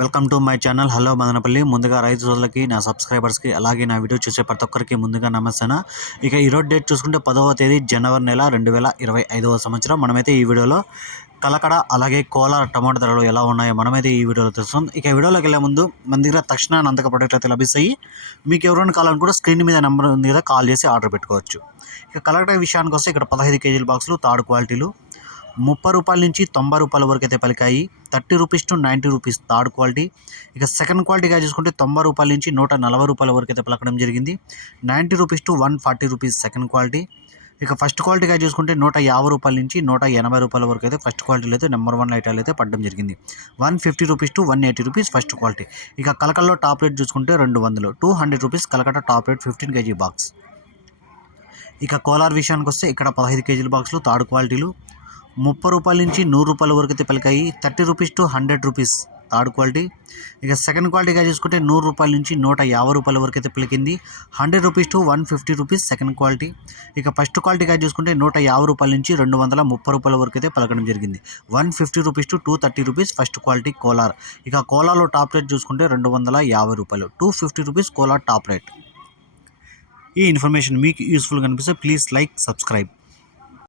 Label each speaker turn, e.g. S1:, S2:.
S1: Welcome to my channel. Hello Madanapalli. ముందుగా రైతు సోదరులకి నా సబ్స్క్రైబర్స్కి అలాగే నా వీడియో చూసే ప్రతి ఒక్కరికి ముందుగా నమస్తాను? ఇక ఈరోజు డేట్ చూసుకుంటే పదవ తేదీ జనవరి నెల రెండు వేల ఇరవై ఐదవ సంవత్సరం. మనమైతే ఈ వీడియోలో కలకడ అలాగే కోలార్ టమాటా ధరలు ఎలా ఉన్నాయో మనమైతే ఈ వీడియోలో తెలుస్తాం ఇక వీడియోలోకి వెళ్ళే ముందు మన దగ్గర తక్షణ నందక ప్రొడక్ట్లు అయితే లభిస్తాయి. మీకు ఎవరైనా కూడా స్క్రీన్ మీద నెంబర్ ఉంది కదా కాల్ చేసి ఆర్డర్ పెట్టుకోవచ్చు. ఇక కలకడ విషయానికి వస్తే ఇక్కడ పదహైదు కేజీల బాక్సులు థర్డ్ క్వాలిటీలు ముప్పై రూపాయల నుంచి తొంభై రూపాయల వరకు అయితే పలికాయి. Thirty rupees to ninety rupees third quality. ఇక సెకండ్ క్వాలిటీగా చూసుకుంటే తొంభై రూపాయల నుంచి నూట నలభై రూపాయల వరకు అయితే పలకడం జరిగింది. Ninety rupees to one forty rupees second quality. ఇక ఫస్ట్ క్వాలిటీగా చూసుకుంటే నూట యాభై రూపాయల నుంచి నూట ఎనభై రూపాయల వరకు అయితే ఫస్ట్ క్వాలిటీలో అయితే నెంబర్ వన్ ఐటాలు అయితే పడడం జరిగింది. One fifty rupees to one eighty rupees first quality. ఇక కలకల్లో టాప్ రేట్ చూసుకుంటే రెండు వందలు. Two hundred rupees Calcutta top rate fifteen KG box. ఇక కోలార్ విషయానికి వస్తే ఇక్కడ పదహైదు కేజీల బాక్సులు థర్డ్ క్వాలిటీలు. ముప్పై రూపాయల నుంచి నూరు రూపాయల వరకు అయితే పలికాయి. Thirty rupees to hundred rupees third quality. ఇక సెకండ్ క్వాలిటీగా చూసుకుంటే నూరు రూపాయల నుంచి నూట యాభై రూపాయల వరకు అయితే పలికింది. Hundred rupees to one fifty rupees second quality. ఇక ఫస్ట్ క్వాలిటీగా చూసుకుంటే నూట యాభై రూపాయల నుంచి రెండు వందల ముప్పై రూపాయల వరకు అయితే పలకడం జరిగింది. One fifty rupees to two thirty rupees first quality Kolar. ఇక కోలాలో టాప్ రేట్ చూసుకుంటే రెండు వందల యాభై రూపాయలు. Two fifty rupees Kolar top rate. ఈ ఇన్ఫర్మేషన్ మీకు యూస్ఫుల్ కనిపిస్తే ప్లీజ్ లైక్ సబ్స్క్రైబ్.